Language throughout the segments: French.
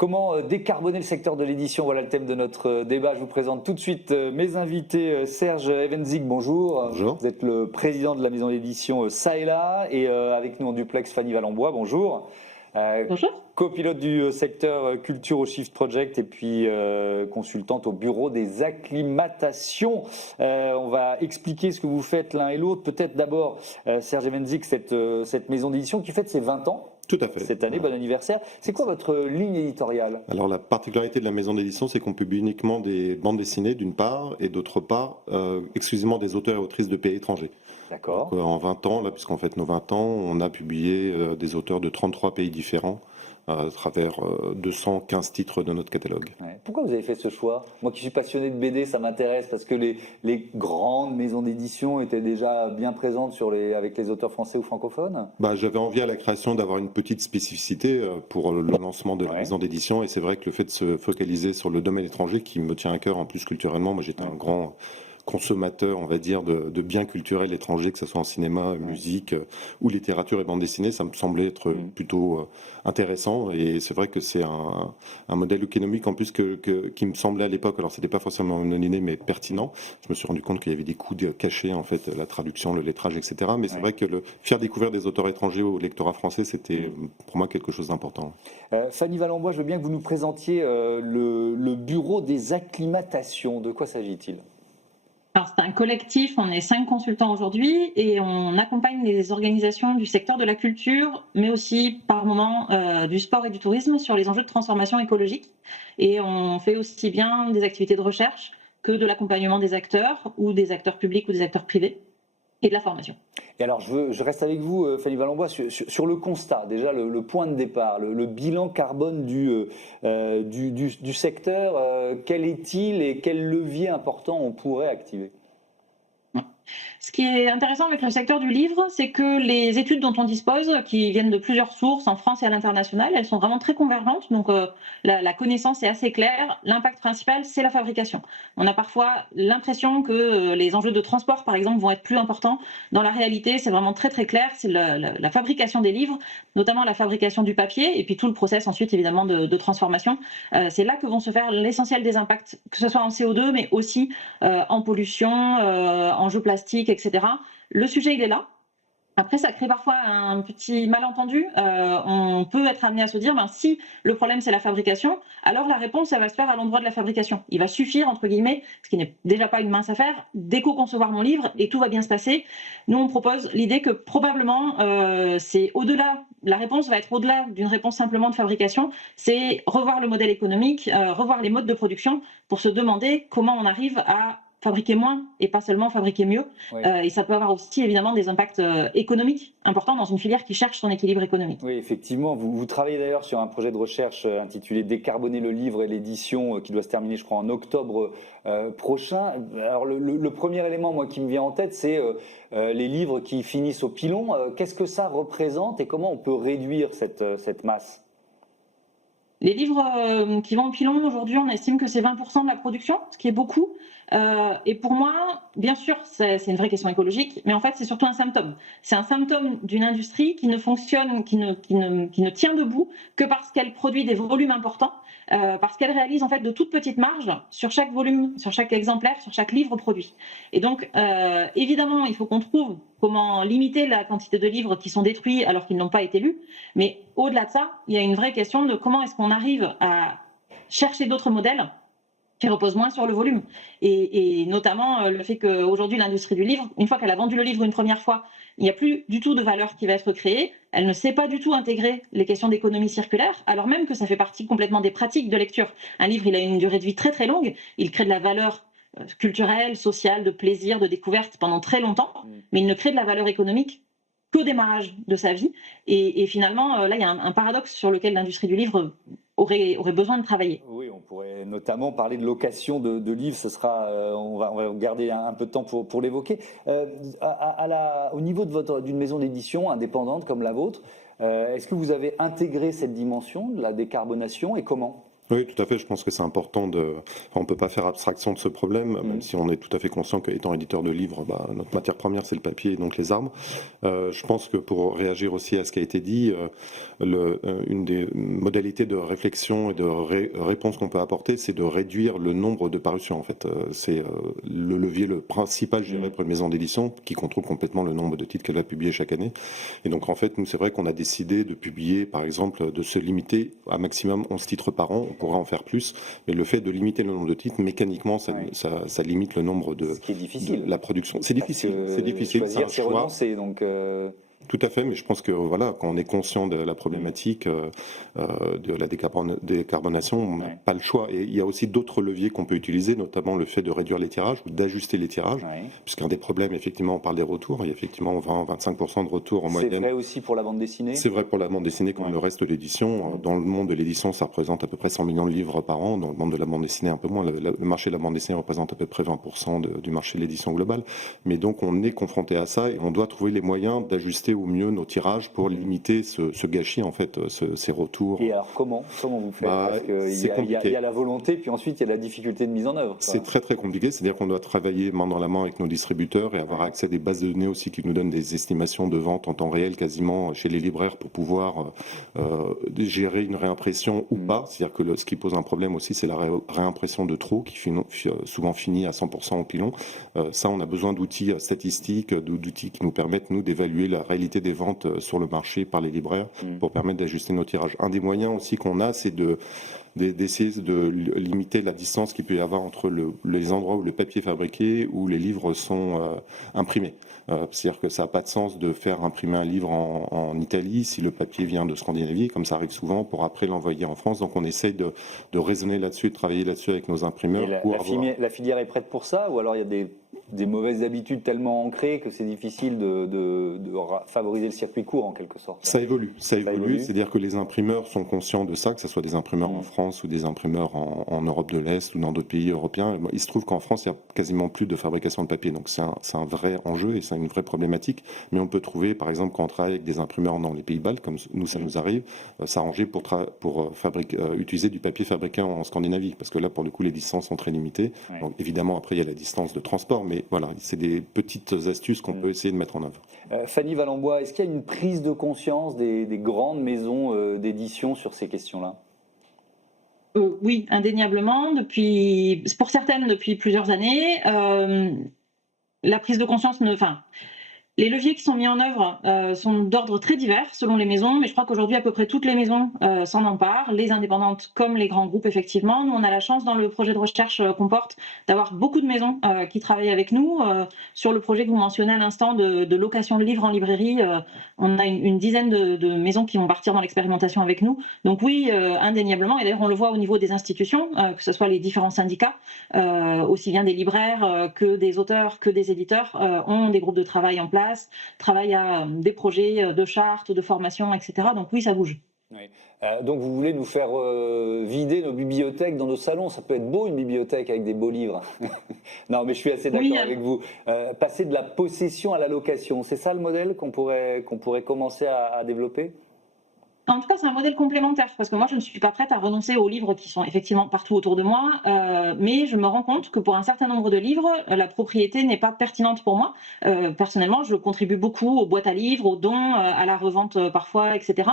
Comment décarboner le secteur de l'édition? Voilà le thème de notre débat. Je vous présente tout de suite mes invités. Serge Evenzig, bonjour. Bonjour. Vous êtes le président de la maison d'édition Ça et Là. Et avec nous en duplex, Fanny Valenbois, bonjour. Bonjour. Copilote du secteur culture au Shift Project et puis consultante au bureau des acclimatations. On va expliquer ce que vous faites l'un et l'autre. Peut-être d'abord, Serge Evenzig, cette maison d'édition qui fête ses 20 ans. Tout à fait. Cette année, bon anniversaire. C'est quoi votre ligne éditoriale? Alors la particularité de la maison d'édition, c'est qu'on publie uniquement des bandes dessinées d'une part, et d'autre part, exclusivement des auteurs et autrices de pays étrangers. D'accord. En 20 ans, là, puisqu'on fête nos 20 ans, on a publié des auteurs de 33 pays différents à travers 215 titres de notre catalogue. Ouais. Pourquoi vous avez fait ce choix? Moi qui suis passionné de BD, ça m'intéresse parce que les grandes maisons d'édition étaient déjà bien présentes avec les auteurs français ou francophones. J'avais envie à la création d'avoir une petite spécificité pour le lancement de la maison d'édition, et c'est vrai que le fait de se focaliser sur le domaine étranger qui me tient à cœur en plus culturellement, moi j'étais un grand consommateur, on va dire, de biens culturels étrangers, que ce soit en cinéma, musique ou littérature et bande dessinée, ça me semblait être plutôt intéressant. Et c'est vrai que c'est un modèle économique en plus qui me semblait à l'époque, alors c'était pas forcément anonyme mais pertinent. Je me suis rendu compte qu'il y avait des coûts cachés, en fait, la traduction, le lettrage, etc. Mais c'est vrai que faire découvrir des auteurs étrangers au lectorat français, c'était pour moi quelque chose d'important. Fanny Valenbois, je veux bien que vous nous présentiez le bureau des acclimatations. De quoi s'agit-il? Alors, c'est un collectif, on est 5 consultants aujourd'hui et on accompagne les organisations du secteur de la culture, mais aussi par moment du sport et du tourisme sur les enjeux de transformation écologique. Et on fait aussi bien des activités de recherche que de l'accompagnement des acteurs ou des acteurs publics ou des acteurs privés et de la formation. Et alors, je reste avec vous, Fanny Valenbois, sur le constat, déjà le point de départ, le bilan carbone du secteur. Quel est-il et quel levier important on pourrait activer? Ce qui est intéressant avec le secteur du livre, c'est que les études dont on dispose, qui viennent de plusieurs sources en France et à l'international, elles sont vraiment très convergentes. Donc la connaissance est assez claire. L'impact principal, c'est la fabrication. On a parfois l'impression que les enjeux de transport, par exemple, vont être plus importants. Dans la réalité, c'est vraiment très très clair. C'est la fabrication des livres, notamment la fabrication du papier, et puis tout le process ensuite, évidemment, de transformation. C'est là que vont se faire l'essentiel des impacts, que ce soit en CO2, mais aussi en pollution, enjeux plastiques, etc. Le sujet, il est là. Après, ça crée parfois un petit malentendu. On peut être amené à se dire, si le problème c'est la fabrication, alors la réponse, elle va se faire à l'endroit de la fabrication. Il va suffire, entre guillemets, ce qui n'est déjà pas une mince affaire, d'éco-concevoir mon livre et tout va bien se passer. Nous, on propose l'idée que probablement, c'est au-delà, la réponse va être au-delà d'une réponse simplement de fabrication, c'est revoir le modèle économique, revoir les modes de production pour se demander comment on arrive à fabriquer moins et pas seulement fabriquer mieux. Oui. Et ça peut avoir aussi évidemment des impacts économiques importants dans une filière qui cherche son équilibre économique. Oui, effectivement. Vous travaillez d'ailleurs sur un projet de recherche intitulé Décarboner le livre et l'édition qui doit se terminer, je crois, en octobre prochain. Alors le premier élément, moi, qui me vient en tête, c'est les livres qui finissent au pilon. Qu'est-ce que ça représente et comment on peut réduire cette masse? Les livres qui vont au pilon, aujourd'hui, on estime que c'est 20% de la production, ce qui est beaucoup. Et pour moi, bien sûr, c'est une vraie question écologique, mais en fait, c'est surtout un symptôme. C'est un symptôme d'une industrie qui ne fonctionne, qui ne tient debout que parce qu'elle produit des volumes importants, parce qu'elle réalise en fait de toutes petites marges sur chaque volume, sur chaque exemplaire, sur chaque livre produit. Et donc, évidemment, il faut qu'on trouve comment limiter la quantité de livres qui sont détruits alors qu'ils n'ont pas été lus. Mais au-delà de ça, il y a une vraie question de comment est-ce qu'on arrive à chercher d'autres modèles qui repose moins sur le volume. Et notamment le fait qu'aujourd'hui, l'industrie du livre, une fois qu'elle a vendu le livre une première fois, il n'y a plus du tout de valeur qui va être créée. Elle ne sait pas du tout intégrer les questions d'économie circulaire, alors même que ça fait partie complètement des pratiques de lecture. Un livre, il a une durée de vie très très longue, il crée de la valeur culturelle, sociale, de plaisir, de découverte pendant très longtemps, mais il ne crée de la valeur économique qu'au démarrage de sa vie. Et finalement, là, il y a un paradoxe sur lequel l'industrie du livre aurait besoin de travailler. Oui, on pourrait notamment parler de location de livres. Ce sera, on va garder un peu de temps pour l'évoquer. Au niveau d'une maison d'édition indépendante comme la vôtre, est-ce que vous avez intégré cette dimension de la décarbonation et comment ? Oui, tout à fait. Je pense que c'est important on peut pas faire abstraction de ce problème, même si on est tout à fait conscient qu'étant éditeur de livres, notre matière première, c'est le papier et donc les arbres. Je pense que pour réagir aussi à ce qui a été dit, une des modalités de réflexion et de réponse qu'on peut apporter, c'est de réduire le nombre de parutions, en fait. C'est le levier le principal, je dirais, pour une maison d'édition qui contrôle complètement le nombre de titres qu'elle va publier chaque année. Et donc, en fait, nous, c'est vrai qu'on a décidé de publier, par exemple, de se limiter à maximum 11 titres par an. On pourrait en faire plus, mais le fait de limiter le nombre de titres, mécaniquement, ça limite le nombre de, ce qui est difficile. de la production. C'est difficile, c'est difficile. Choisir, c'est renoncer, donc... Tout à fait, mais je pense que voilà, quand on est conscient de la problématique de la décarbonation, on n'a pas le choix. Et il y a aussi d'autres leviers qu'on peut utiliser, notamment le fait de réduire les tirages ou d'ajuster les tirages, puisqu'un des problèmes, effectivement, on parle des retours, il y a effectivement 20-25% de retours en moyenne. C'est vrai aussi pour la bande dessinée. C'est vrai pour la bande dessinée comme le reste de l'édition. Dans le monde de l'édition, ça représente à peu près 100 millions de livres par an. Dans le monde de la bande dessinée, un peu moins. Le marché de la bande dessinée représente à peu près 20% du marché de l'édition globale. Mais donc, on est confronté à ça et on doit trouver les moyens d'ajuster au mieux nos tirages pour limiter ce gâchis, en fait, ces retours. Et alors comment vous faites? Parce qu'il y a la volonté, puis ensuite il y a la difficulté de mise en œuvre. C'est très très compliqué, c'est-à-dire qu'on doit travailler main dans la main avec nos distributeurs et avoir accès à des bases de données aussi qui nous donnent des estimations de vente en temps réel quasiment chez les libraires pour pouvoir gérer une réimpression ou pas. C'est-à-dire que ce qui pose un problème aussi, c'est la réimpression de trop qui souvent finit à 100% au pilon. Ça, on a besoin d'outils statistiques, d'outils qui nous permettent, nous, d'évaluer la réalité des ventes sur le marché par les libraires pour permettre d'ajuster nos tirages. Un des moyens aussi qu'on a, c'est d'essayer de limiter la distance qu'il peut y avoir entre les endroits où le papier est fabriqué, où les livres sont imprimés. C'est-à-dire que ça n'a pas de sens de faire imprimer un livre en Italie si le papier vient de Scandinavie, comme ça arrive souvent, pour après l'envoyer en France. Donc on essaye de raisonner là-dessus, de travailler là-dessus avec nos imprimeurs. Et la filière est prête pour ça, ou alors il y a des mauvaises habitudes tellement ancrées que c'est difficile de favoriser le circuit court en quelque sorte? Ça évolue. C'est-à-dire que les imprimeurs sont conscients de ça, que ce soit des imprimeurs en France ou des imprimeurs en Europe de l'Est ou dans d'autres pays européens. Il se trouve qu'en France, il n'y a quasiment plus de fabrication de papier, donc c'est un vrai enjeu et c'est une vraie problématique. Mais on peut trouver, par exemple, quand on travaille avec des imprimeurs dans les pays baltes, comme nous, ça nous arrive, s'arranger pour utiliser du papier fabriqué en Scandinavie, parce que là, pour le coup, les distances sont très limitées. Donc, évidemment, après, il y a la distance de transport, mais voilà, c'est des petites astuces qu'on peut essayer de mettre en œuvre. Fanny Valenbois, est-ce qu'il y a une prise de conscience des grandes maisons d'édition sur ces questions-là? Oui, indéniablement. Pour certaines, depuis plusieurs années. La prise de conscience les leviers qui sont mis en œuvre sont d'ordre très divers selon les maisons, mais je crois qu'aujourd'hui à peu près toutes les maisons s'en emparent, les indépendantes comme les grands groupes effectivement. Nous on a la chance dans le projet de recherche qu'on porte d'avoir beaucoup de maisons qui travaillent avec nous. Sur le projet que vous mentionnez à l'instant de location de livres en librairie, on a une dizaine de maisons qui vont partir dans l'expérimentation avec nous. Donc oui, indéniablement, et d'ailleurs on le voit au niveau des institutions, que ce soit les différents syndicats, aussi bien des libraires que des auteurs, que des éditeurs, ont des groupes de travail en place, travaillent à des projets de charte, de formation, etc. Donc oui, ça bouge. Oui. Donc vous voulez nous faire vider nos bibliothèques dans nos salons? Ça peut être beau une bibliothèque avec des beaux livres. Non, mais je suis assez d'accord avec vous. Passer de la possession à la location, c'est ça le modèle qu'on pourrait commencer à développer? En tout cas, c'est un modèle complémentaire, parce que moi, je ne suis pas prête à renoncer aux livres qui sont effectivement partout autour de moi, mais je me rends compte que pour un certain nombre de livres, la propriété n'est pas pertinente pour moi. Personnellement, je contribue beaucoup aux boîtes à livres, aux dons, à la revente parfois, etc.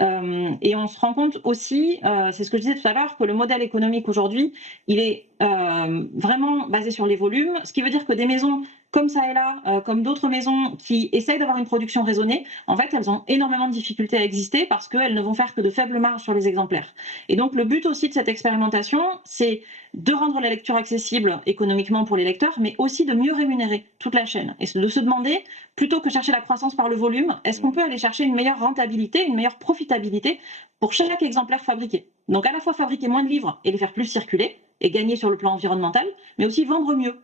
Et on se rend compte aussi, c'est ce que je disais tout à l'heure, que le modèle économique aujourd'hui, il est vraiment basé sur les volumes, ce qui veut dire que des maisons comme ça et là, comme d'autres maisons qui essayent d'avoir une production raisonnée, en fait, elles ont énormément de difficultés à exister parce qu'elles ne vont faire que de faibles marges sur les exemplaires. Et donc, le but aussi de cette expérimentation, c'est de rendre la lecture accessible économiquement pour les lecteurs, mais aussi de mieux rémunérer toute la chaîne. Et de se demander, plutôt que chercher la croissance par le volume, est-ce qu'on peut aller chercher une meilleure rentabilité, une meilleure profitabilité pour chaque exemplaire fabriqué? Donc, à la fois fabriquer moins de livres et les faire plus circuler, et gagner sur le plan environnemental, mais aussi vendre mieux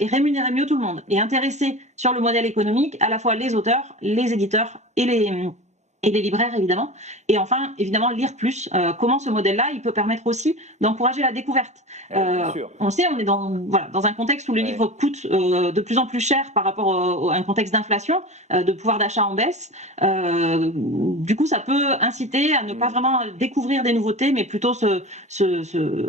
et rémunérer mieux tout le monde, et intéresser sur le modèle économique à la fois les auteurs, les éditeurs et et les libraires évidemment. Et enfin, évidemment, lire plus. Comment ce modèle-là, il peut permettre aussi d'encourager la découverte. On sait, on est dans un contexte où les livres coûtent de plus en plus cher par rapport à un contexte d'inflation, de pouvoir d'achat en baisse. Du coup, ça peut inciter à ne pas vraiment découvrir des nouveautés, mais plutôt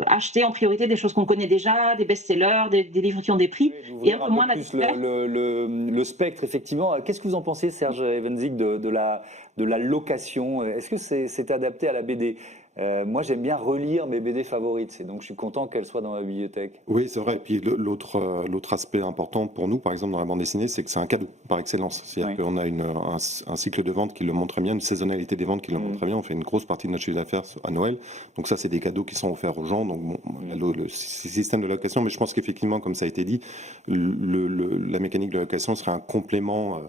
acheter en priorité des choses qu'on connaît déjà, des best-sellers, des livres qui ont des prix, et un peu moins plus le spectre, effectivement. Qu'est-ce que vous en pensez, Serge Evenzik, de la location? Est-ce que c'est adapté à la BD? Moi, j'aime bien relire mes BD favorites, donc je suis content qu'elles soient dans ma bibliothèque. Oui, c'est vrai. Et puis l'autre aspect important pour nous, par exemple, dans la bande dessinée, c'est que c'est un cadeau par excellence. C'est-à-dire qu'on a un cycle de vente qui le montre très bien, une saisonnalité des ventes qui le montre très bien. On fait une grosse partie de notre chiffre d'affaires à Noël. Donc ça, c'est des cadeaux qui sont offerts aux gens. Donc le système de location, mais je pense qu'effectivement, comme ça a été dit, la mécanique de location serait un complément,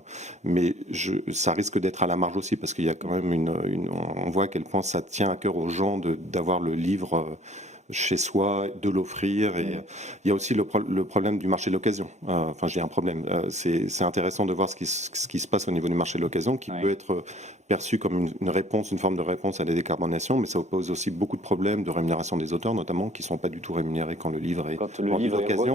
mais ça risque d'être à la marge aussi, parce qu'il y a quand même on voit à quel point ça tient à cœur aux gens d'avoir le livre chez soi, de l'offrir. Et il y a aussi le problème du marché de l'occasion. Enfin, j'ai un problème. C'est intéressant de voir ce qui se passe au niveau du marché de l'occasion, qui peut être perçu comme une forme de réponse à la décarbonation, mais ça pose aussi beaucoup de problèmes de rémunération des auteurs, notamment, qui ne sont pas du tout rémunérés quand le livre est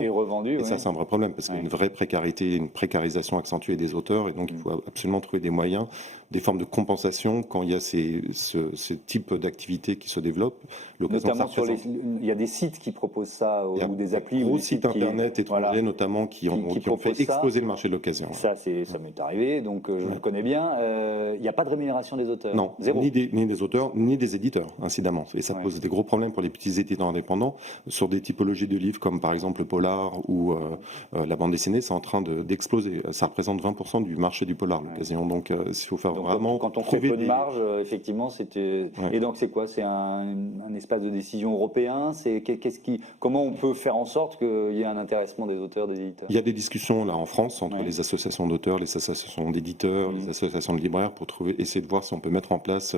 revendu. Et ça, c'est un vrai problème, parce qu'il y a une vraie précarité, une précarisation accentuée des auteurs, et donc il faut absolument trouver des moyens, des formes de compensation quand il y a ce type d'activité qui se développe. Notamment il y a des sites qui proposent ça, ou des applis. Ou des sites internet étrangers, notamment, qui ont fait exploser le marché de l'occasion. Ça m'est arrivé, donc je le connais bien. Il n'y a pas de rémunération des auteurs. Non, zéro. Ni des auteurs, ni des éditeurs, incidemment. Et ça pose des gros problèmes pour les petits éditeurs indépendants. Sur des typologies de livres comme par exemple le polar ou la bande dessinée, c'est en train d'exploser. Ça représente 20% du marché du polar, l'occasion. Donc il faut faire vraiment... Quand on fait peu de marge, effectivement, c'était... Et donc c'est quoi? C'est un espace de décision européen? Comment on peut faire en sorte qu'il y ait un intéressement des auteurs, des éditeurs? Il y a des discussions là en France entre les associations d'auteurs, les associations d'éditeurs, les associations de libraires pour essayer de voir si on peut mettre en place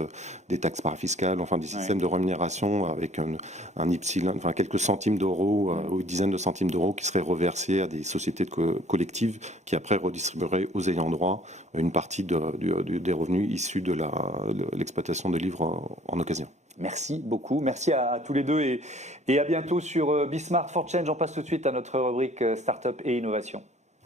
des taxes parafiscales, enfin des systèmes de rémunération avec un epsilon, enfin quelques centimes d'euros ou dizaines de centimes d'euros qui seraient reversés à des sociétés collectives qui après redistribueraient aux ayants droit une partie des revenus issus de l'exploitation de livres en occasion. Merci beaucoup. Merci à tous les deux et à bientôt sur Be Smart for Change. On passe tout de suite à notre rubrique Startup et Innovation.